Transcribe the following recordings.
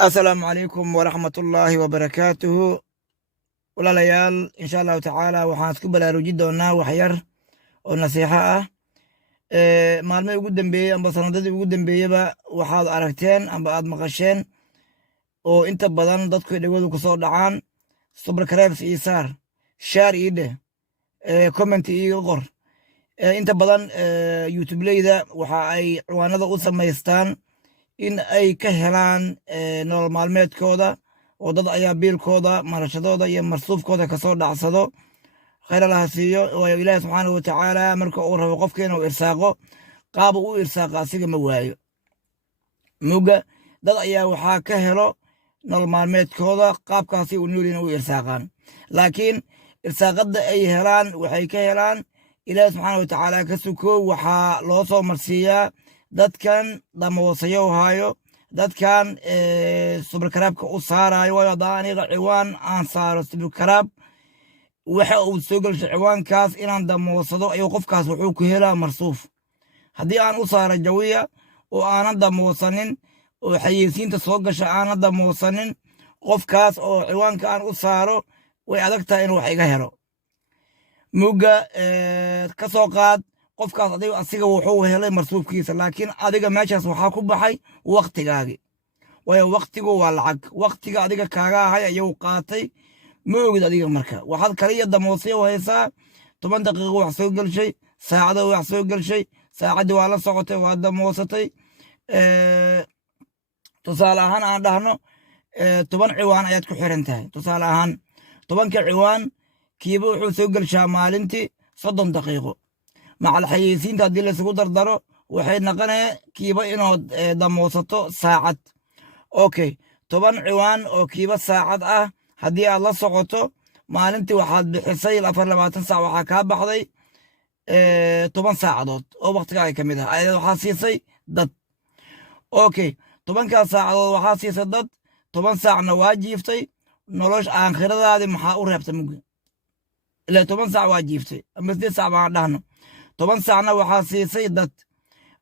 السلام عليكم ورحمة الله وبركاته. ولا ليال إن شاء الله تعالى وحاسكب بلا رجيد ونا وحير ونصيحة maalmay ugu dambeeyay amba sanadadii ugu dambeeyayba waxaad aragteen amba aad maqasheen oo inta badan dadku dhagoodu ku soo dhacaan subscribes iyo saar share iyo dheh comment iyo qor inta badan youtube-leyda waxa ay ciwaanada u samaystaan in ay ka helaan nolol maalmeedkooda oo dad ayaa biilkooda marashadooda iyo marsuufkooda ka soo dhacsado khayr Allah siiyo oo Ilaahay subhanahu wa ta'ala marka uu rabo qofkeena uu irsaaqo qaab uu irsaaqo asiga ma waayo muga dad ayaa waxa ka helo nolol maalmeedkooda qaabkaasi uu noolin uu irsaaqan laakiin irsaaqada ay helaan waxay ka helaan Ilaahay subhanahu wa ta'ala ka suko waxa loo soo marsiiyaa dadkan damoosayo hayo dadkan subscribe-ka u saarayo waa aniga ciwaan aan saaro subscribe waxa uu soo galshay ciwaankaas inaan damoosado ayuu qofkaas wuxuu ku helaa marsuuf haddii aan u saaro jawiya oo aanan damoosanin oo xayeysiinta soo gasha aanan damoosanin qofkaas oo ciwaanka aan u saaro way adag tahay inuu wax iga helo muga ka soo qaad qofkaas asiga wuxuu helay marsuufkiisa laakiin adiga meeshaas waxaa ku baxay waqtigaagi waayo waqtigu waa lacag waqtiga adiga kaaga ahay ayuu qaatay ma ogid adiga marka waxaad kaliya damoosay oo haysaa 10 daqiiqo wax soo galshay saacado wax soo galshay saacadii waa la socotay waa damoosatay tusaale ahaan aan dhahno 10 ciwaan ayaad ku xiran tahay tusaale ahaan 10ka ciwaan kiiba wuxuu soo galshaa maalintii 30 daqiiqo macal xayeysiinta haddii la isugu dardaro waxay noqonayaan kiiba inaad damoosato saacad okay 10 ciwaan oo kiiba saacad ah haddii aad la socoto maalintii waxaad bixisay 24 saac waxaa kaa baxday 10 saacadood oo waqtigaaga ka mid ah ayaad waxaa siisay dad okay 10kaas saacadood waxaa siisay dad 10 saacna waa jiiftay nolosha aakhiradaadi maxaa u reebtay mugdi ilaa 10 saac waa jiiftay ama 8 saac baan dhahno 10 saacna waxaa siisay dad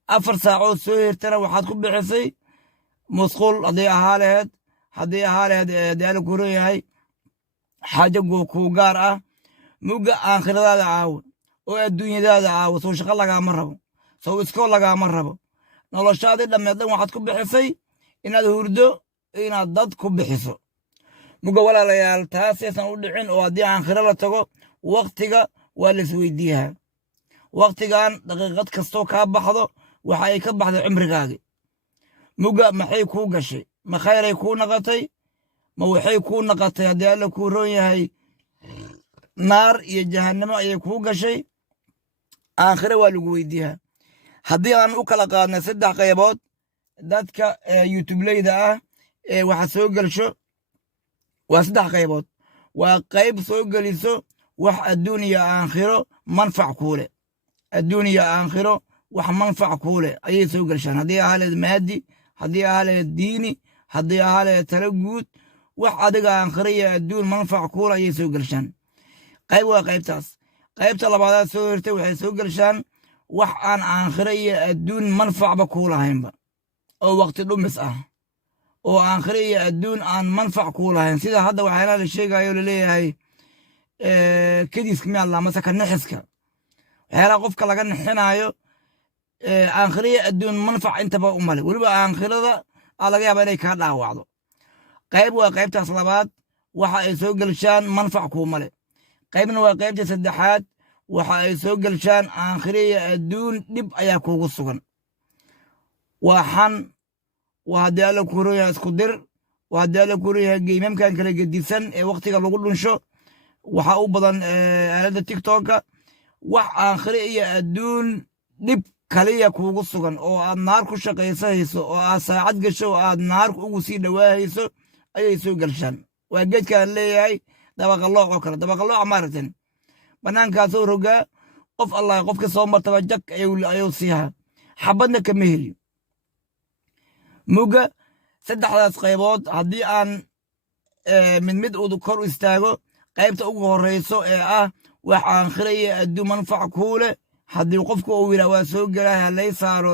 4 saacood soo hirtana waxaad ku bixisay musqul haddii ahaa lahayd daal ku yahay xaajo ku gaar ah muga aakhiradaada caaw oo adduunyadaada caaw soo shaqo lagama rabo soo iskool lagama rabo noloshaadi dhammeedan waxaad ku bixisay inaad hurdo inaad dad ku bixiso muga walaalayaal taas aysan u dhicin oo haddii aakhira la tago waqtiga waa la isweydiiyaa waqtigan daqiiqad kastoo kaa baxdo waxa ay ka baxday cumrigaagi muga maxay kuu gashay ma khayray kuu naqatay ma waxay kuu naqatay haddii alla kuu roon yahay naar iyo jahannamo ayay kuu gashay aakhire waa lagu weydiiyaa haddii aan u kala qaadnay 3 qaybood dadka youtube-leyda ah waxa soo galsho waa 3 qaybood waa qayb soo geliso wax adduun iyo aakhiro manfac kuule adduun iyo aakhiro wax manfac kuule ayay soo galshaan haddii ahaleed maadi haddii ahaleed diini haddii ahaleed tala guud wax adiga aakhiro iyo adduun manfac kuule ayay soo galshaan qayb waa qaybtaas qaybta labaad soo hirtay waxay soo galshaan wax aan aakhiro iyo adduun manfacba kuulahaynba oo waqti dhumis ah oo aakhiro iyo adduun aan manfac kuulahayn sida hadda waxaana la sheegayo la leeyahay kadiiska miyaa la masaka naxiska waxyaalaha qofka laga nixinayo aakhiro iyo adduun manfac intaba u male weliba aakhirada laga yaaba inay kaa dhaawacdo qayb waa qaybtaas labaad waxa ay soo galshaan manfac kuu male qaybna waa qaybta saddexaad waxa ay soo galshaan aakhiro iyo adduun dhib ayaa kuugu sugan waa xan waa haddii alla kuu royahay isku dir waa haddii alla kuu royahay geymamkan kala gedisan ee waqtiga lagu dhunsho waxaa u badan aaladda tiktoka wax aakhiro iyo adduun dhib kaliya kuugu sugan oo aad naar ku shaqaysahayso oo aad saacad gasho oo aad naar ugu sii dhawaahayso ayay soo galshaan waa geedkaan leeyahay dabaqalooc oo kale dabaqalooc maaragtan bannaankaasoo rogaa qof allah qofka soo martaba jag ayuu siihaa xabadna kama heli muga 3daas qaybood haddii aan mid u kor istaago qaybta ugu horeyso ee ah wax aakhiro iyo adduun manfac kuule haddii qofku uu yidhaa waa soo gelaa halay saaro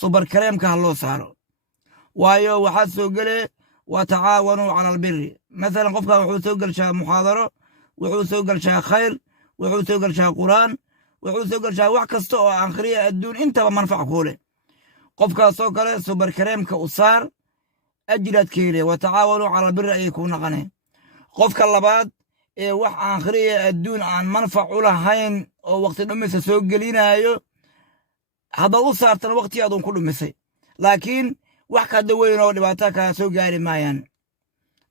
subarkareemka ha loo saaro waayo waxaad soo gele watacaawanuu cala albiri maalan qofkan wuxuu soo gelshaa muxaadaro wuxuu soo gelshaa khayr wuxuu soo gelshaa qur'aan wuxuu soo gelshaa wax kasta oo akhriya adduun intaba manfac kuu leh qofkaasoo kale subar kareemka u saar ajiraad ka hele watacaawanuu cala albiri ayay kuu naqaneen qofka labaad ee wax akhriya adduun aan manfac u lahayn oo waqti dhumisa soo gelinaayo haddaad u saartana waqti aadun ku dhumisay laakiin wax kada weyn oo dhibaato kaa soo gaari maayaan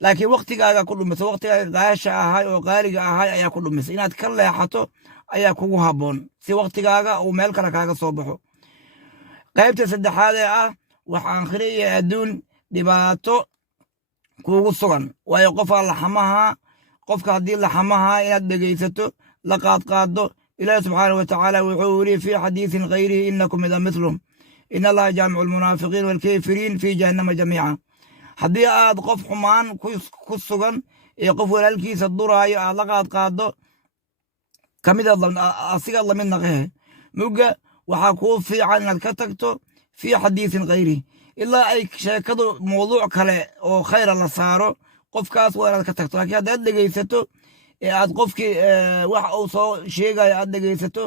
laakiin waqtigaaga ku dhumisay waqtigaaga qaasha ahay oo qaaliga ahay ayaa ku dhumisay inaad ka leexato ayaa kugu habboon si waqtigaaga uu meel kale kaaga soo baxo qaybta saddexaad ee ah wax akhriya adduun dhibaato kuugu sugan waayo qofaa laxamaha qofka haddii laxamaha inaad dhegaysato la qaadqaado ilaahi subxaanahu watacaala wuxuu yidhi fii xadiisin khayrihi inakum ida mitlum in allaha jaamicu almunaafiqiin waalkaafiriin fii jahannama jamiica haddii aad qof xumaan ku sugan ee qof walaalkiisa duraayo aad la qaadqaado asigaad lamid naqehe mugga waxaa kuu fiican inaad ka tagto fii xadiisin khayrihi ilaa ay sheekadu mawduuc kale oo khayra la saaro qofkaas waa inaad ka tagto laakiin haddaad dhegaysato ee aad qofkii wax uu soo sheegayo aad dhegaysato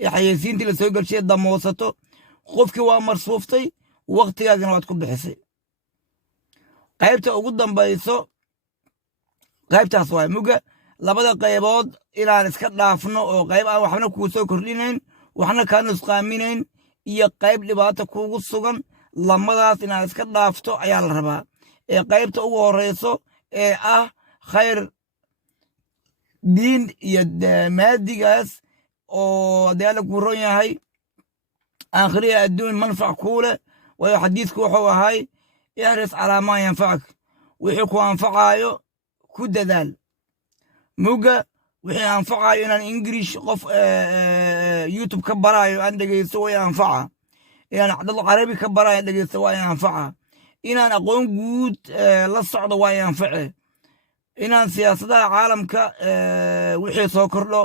ee xayeysiintii la soo gelshay damoosato qofkii waa marsuuftay waqtigaagana waad ku bixisay qaybta ugu dambayso qaybtaas waay mugga labada qaybood inaan iska dhaafno oo qayb aan waxbana kuu soo kordhinayn waxna kaa nusqaaminayn iyo qayb dhibaato kuugu sugan lamadaas inaad iska dhaafto ayaa la rabaa ee qaybta ugu horeyso ee ah khayr diin iyo maadigaas oo haddii alla kuu ron yahay akhriya adduun manfac kuu leh waayo xadiidku wuxuu ahay ihris calaa maa yanfacak wixii ku anfacaayo ku dadaal mugga wixii anfacaayo inaan ingiriish qof youtube ka baraayo aan dhegaysto way anfaca inaan dad carabi ka baraayo aan dhegaysto waa in anfaca inaan aqoon guud la socdo waa in anface inaan siyaasadaha caalamka wixii soo kordho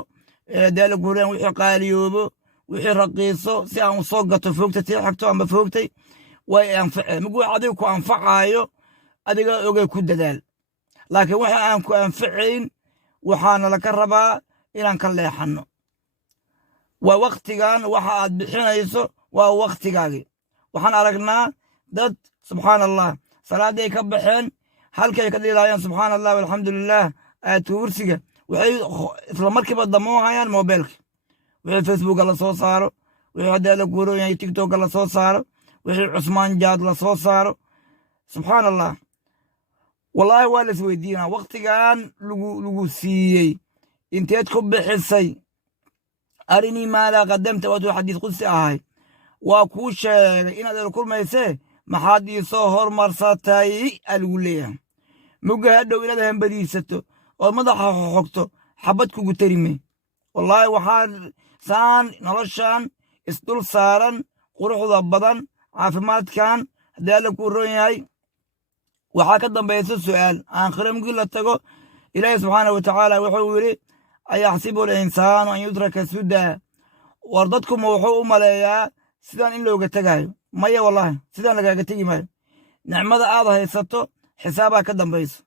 daala guuraan wixii qaaliyoobo wixii raqiiso si aan u soo gato foogta tii xigto ama foogtay way anface muguu adiga ku anfacaayo adiga ogay ku dadaal laakiin waxa aan ku anfacayn waxaana laka rabaa inaan ka leexanno waa waqtigan waxa aad bixinayso waa waqtigaagii waxaan aragnaa dad subxaan allah salaaday ka baxeen halkay ka dhilaayaan subxaan allah walxamdulilah aatuursiga waxay isla markiiba damoohayaan mobilka wixii facebooka la soo saaro wixii hadda la guuron yahay tiktoka la soo saaro wixii cusmaan jaad la soo saaro subxaan allah wallaahi waa la isweydiinaa waqtigan lagu siiyey inteed ku bixisay arinii maadaa qadamta waatuu xadiis qudsi ahay waa kuu sheegay inaad ila kulmaysee maxaad ii soo hormarsatay aa lagu leeyahay mugga hadhow inaad hambadiisato ood madaxa xoxogto xabad kugu tarime wallaahi waxaa saan noloshan isdul saaran quruxda badan caafimaadkan haddii alla kuu ron yahay waxaa ka dambaysa su'aal aakhire mugii la tago ilaahi subxaanahu watacaala wuxuu yidhi ayaxsibu alinsaanu an yudraka sudaa war dadkuma wuxuu u maleeyaa sidaan in looga tegaayo maya wallaahi sidaan lagaaga tegi maayo nicmada aad haysato xisaabaa ka dambayso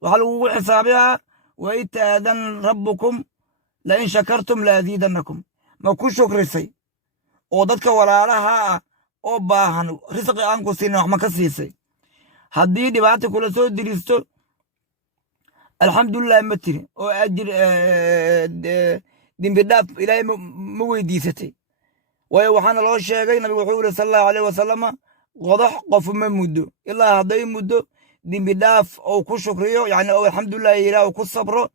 waxaa lagugu xisaabiyaa waid ta'adan rabbukum lain shakartum laaziidannakum ma ku shukrisay oo dadka walaalaha ah oo baahan risqi aan ku siinin wax ma ka siisay haddii dhibaata kula soo diristo alxamdulilah ma tiri oo ajir dembi dhaaf ilaahay ma weydiisatay waayo waxaana loo sheegay nabigu wuxuu yidhi sala allahu alayh wasalama qodax qof ma muddo ilaa hadday muddo dembi dhaaf ou ku shukriyo yacni ou alxamdulilah ilaah uu ku sabro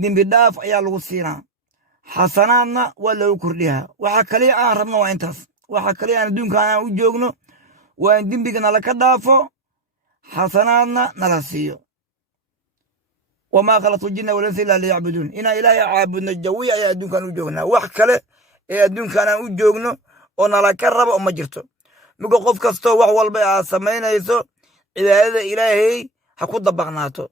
dembi dhaaf ayaa lagu siinaa xasanaadna waa loogu kordhiyaa waxa kaliya aan rabno waa intaas waxa kaliya aan adduunkan aan u joogno waa in dembiga nala ka dhaafo xasanaadna nala siiyo wamaa khalaqtu ljinna walinsa illa liyacbuduun inaan ilaahay caabudno jawi ayaa adduunkan u joognaa wax kale ee adduunkan aan u joogno oo nala ka rabo ma jirto muga qof kastoo wax walba aad samaynayso cibaadada ilaahay ha ku dabaqnaato